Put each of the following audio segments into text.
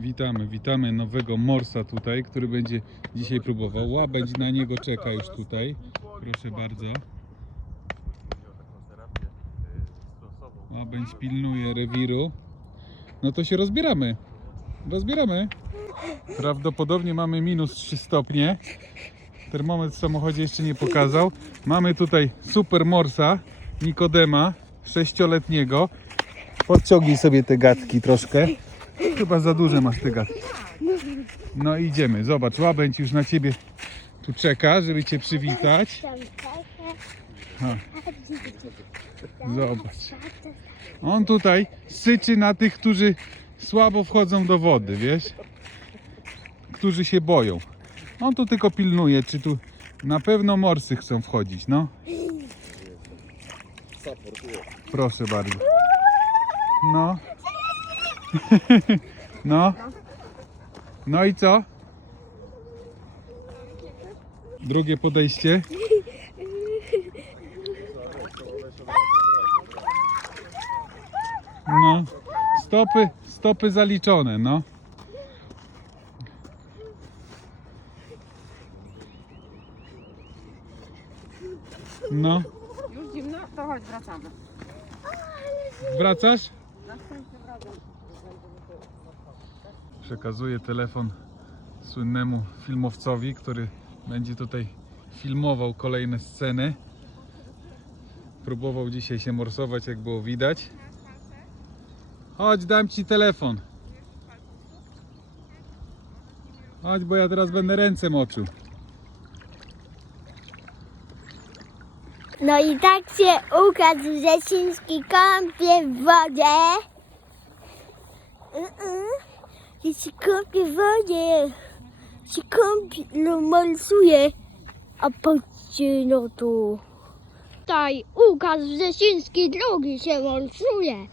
Witamy, witamy nowego morsa tutaj, który będzie dzisiaj próbował. Łabędź na niego czeka już tutaj. Proszę bardzo. Łabędź pilnuje rewiru. No to się rozbieramy. Rozbieramy. Prawdopodobnie mamy minus 3 stopnie. Termometr w samochodzie jeszcze nie pokazał. Mamy tutaj super morsa Nikodema, sześcioletniego. Podciągnij sobie te gadki troszkę. Chyba za duże masz te gadki. No idziemy. Zobacz, łabędź już na ciebie tu czeka, żeby cię przywitać. Zobacz. On tutaj syczy na tych, którzy słabo wchodzą do wody, wiesz? Którzy się boją. On tu tylko pilnuje, czy tu na pewno morsy chcą wchodzić, no. Proszę bardzo. No. No. No i co? Drugie podejście. No. Stopy, stopy zaliczone, no. No. Już zimno, to chodź, wracamy. Wracasz? Następnym razem. Przekazuję telefon słynnemu filmowcowi, który będzie tutaj filmował kolejne sceny. Próbował dzisiaj się morsować, jak było widać. Chodź, dam ci telefon. Chodź, bo ja teraz będę ręce moczył. No i tak się Łukasz Wrzesiński kąpie w wodzie. Mm-mm. I się kąpie w wodzie. Się kąpie, no morsuje. A patrzcie no tu. Tutaj Łukasz Wrzesiński drugi się morsuje.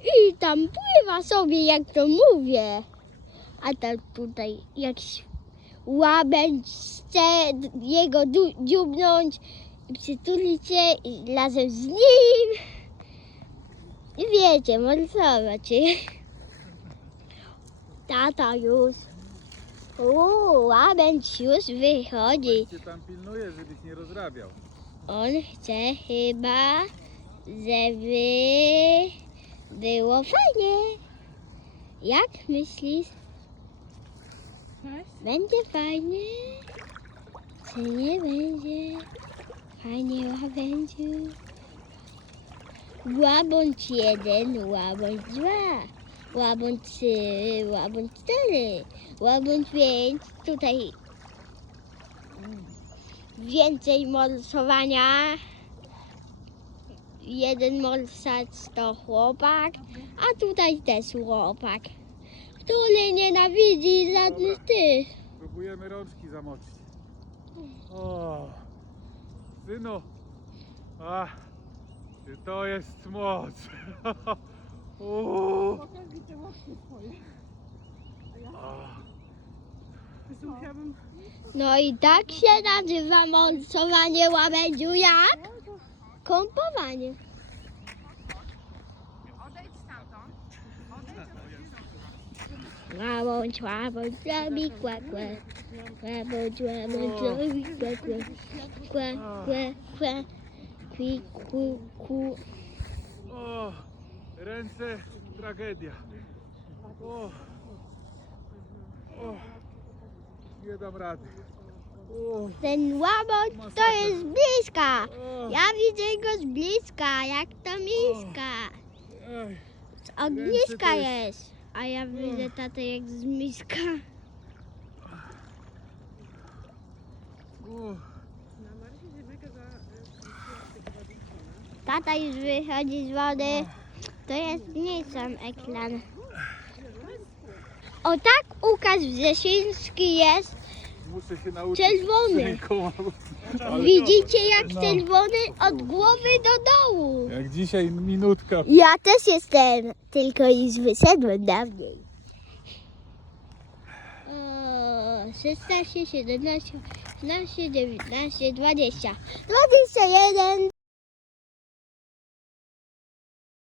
I tam pływa sobie, jak to mówię. A tak tutaj jakiś łabędź chce jego dziubnąć i przytulić się i razem z nim i wiecie, morsować. Tata już. Uuu, łabędź już wychodzi. Cię tam pilnuje, żebyś nie rozrabiał. On chce chyba, żeby było fajnie. Jak myślisz? Będzie fajnie? Czy nie będzie? Fajnie łabędziu. Łabądź jeden, łabądź dwa, łabądź trzy, łabądź cztery, łabądź pięć. Tutaj więcej morsowania. Jeden morsacz to chłopak, a tutaj też chłopak, który nienawidzi żadnych tych. Próbujemy rączki zamoczyć. O, synu, a, to jest moc. Pokaż mi te łapki. A, ja bym... No i tak się nazywa morsowanie łabędziu jak? Kąpowanie. Łabądź, łabądź, robi kła, kła. Łabądź, łabądź, robi kła, kła. Kła, kła, kła. Kwi, ku, ku. Ręce, tragedia. O, o, nie dam rady. O, Ten łabądź to jest bliska. Ja widzę go z bliska, jak to miska. Z ogniska jest-. A ja widzę tatę jak z miska. Tata już wychodzi z wody. To jest nie sam ekran. O tak Łukasz Wrzesiński jest Muszę się nauczyć czerwony. Widzicie jak No. czerwony od głowy do dołu. Jak dzisiaj minutka. Ja też jestem, tylko już wyszedłem dawniej. O, 16, 17, 18, 19, 20, 21.